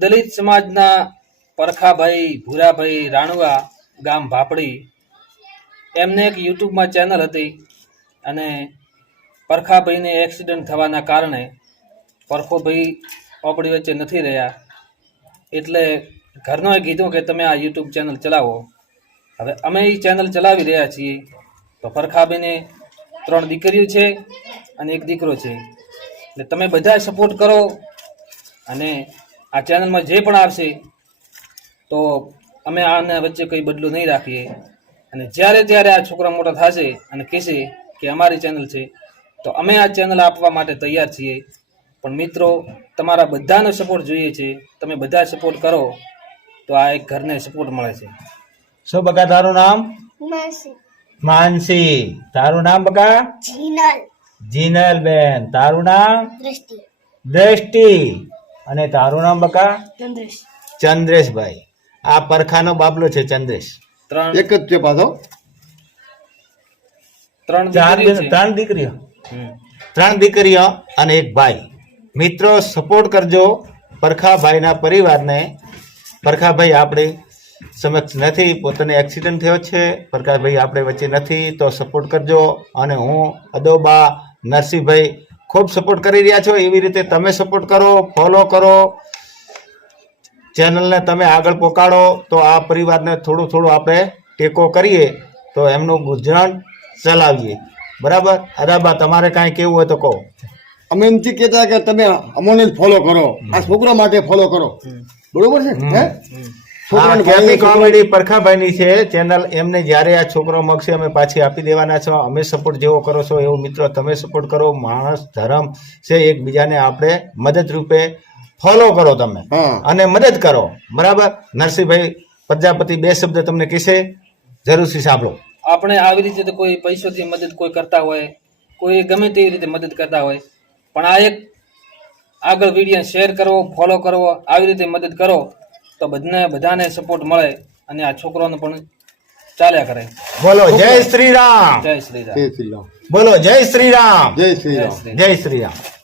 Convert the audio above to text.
દલિત સમાજના પરખાભાઈ, ભૂરાભાઈ રાણુઆ ગામ ભાપડી, એમને એક યુટ્યુબમાં ચેનલ હતી અને પરખાભાઈને એક્સિડન્ટ થવાના કારણે પરખોભાઈ ઓપડી વચ્ચે નથી રહ્યા. એટલે ઘરનોએ કીધું કે તમે આ યુટ્યુબ ચેનલ ચલાવો. હવે અમે એ ચેનલ ચલાવી રહ્યા છીએ. તો પરખાભાઈને ત્રણ દીકરીઓ છે અને એક દીકરો છે. એટલે તમે બધા સપોર્ટ કરો અને આ ચેનલમાં જે પણ આવશે તો અમે આના વચ્ચે કંઈ બદલું નહીં રાખીએ. અને જ્યારે ત્યારે આ છોકરા મોટા થશે અને કહેશે કે અમારી ચેનલ છે તો અમે આ ચેનલ આપવા માટે તૈયાર છીએ. પણ મિત્રો તમારા બધાનો સપોર્ટ જોઈએ છે. તમે બધા સપોર્ટ કરો તો આ એક ઘરને સપોર્ટ મળે છે. શું બકા તારું નામ? માનસી. તારું નામ બકા? જીનલ. જીનલ બેન તારું નામ? દ્રષ્ટિ. દ્રષ્ટિ. અને તારું નામ બકા? ચંદ્રેશ. ચંદ્રેશભાઈ. આ પરખાનો બાબલો છે ચંદ્રેશ. ત્રણ એક જ છે પાછો. ત્રણ ચાર ત્રણ દીકરીઓ? ત્રણ દીકરીઓ અને એક ભાઈ. મિત્રો સપોર્ટ કરજો પરખાભાઈના પરિવારને. પરખાભાઈ આપણે સમક્ષ નથી પોતાને એક્સિડન્ટ થયો છે. પરખાભાઈ આપણે વચ્ચે નથી તો સપોર્ટ કરજો. અને હું અદોબા નરસિંહભાઈ ખૂબ સપોર્ટ કરી રહ્યા છો. એવી રીતે તમે સપોર્ટ કરો ફોલો કરો. ચેનલને તમે આગળ પહોંચાડો તો આ પરિવારને થોડું થોડું આપણે ટેકો કરીએ તો એમનું ગુજરાન ચલાવીએ. બરાબર? અદાબા તમારે કાંઈ કેવું હોય તો કહો. અમે એમથી કહેતા કે તમે અમોને જ ફોલો કરો. આ છોકરા માટે ફોલો કરો. બરોબર છે? હે? કોમેડી પરખાભાઈની છે? ચેનલ એમને જ્યારે આ છોકરો મગશે અમે પાછી આપી દેવાના છો. અમે સપોર્ટ જેવો કરો છો એવો મિત્રો તમે સપોર્ટ કરો. માણસ ધર્મ છે એકબીજાને આપણે મદદ રૂપે ફોલો કરો તમે. અને મદદ કરો. બરાબર? નરસિંહભાઈ પ્રજાપતિ બે શબ્દ તમને કહેશે? જરૂરથી સાંભળો. આપણે આવી રીતે કોઈ પૈસોથી મદદ કોઈ કરતા હોય કોઈ ગમે તેવી રીતે મદદ કરતા હોય પણ આ એક આગળ વીડિયો શેર કરવો ફોલો કરવો આવી રીતે મદદ કરો. તો બધાને બધાને સપોર્ટ મળે અને આ છોકરાને પણ ચાલ્યા કરે. બોલો જય શ્રી રામ. જય શ્રી રામ. જય શ્રી રામ. બોલો જય શ્રી રામ. જય શ્રી રામ. જય શ્રી રામ.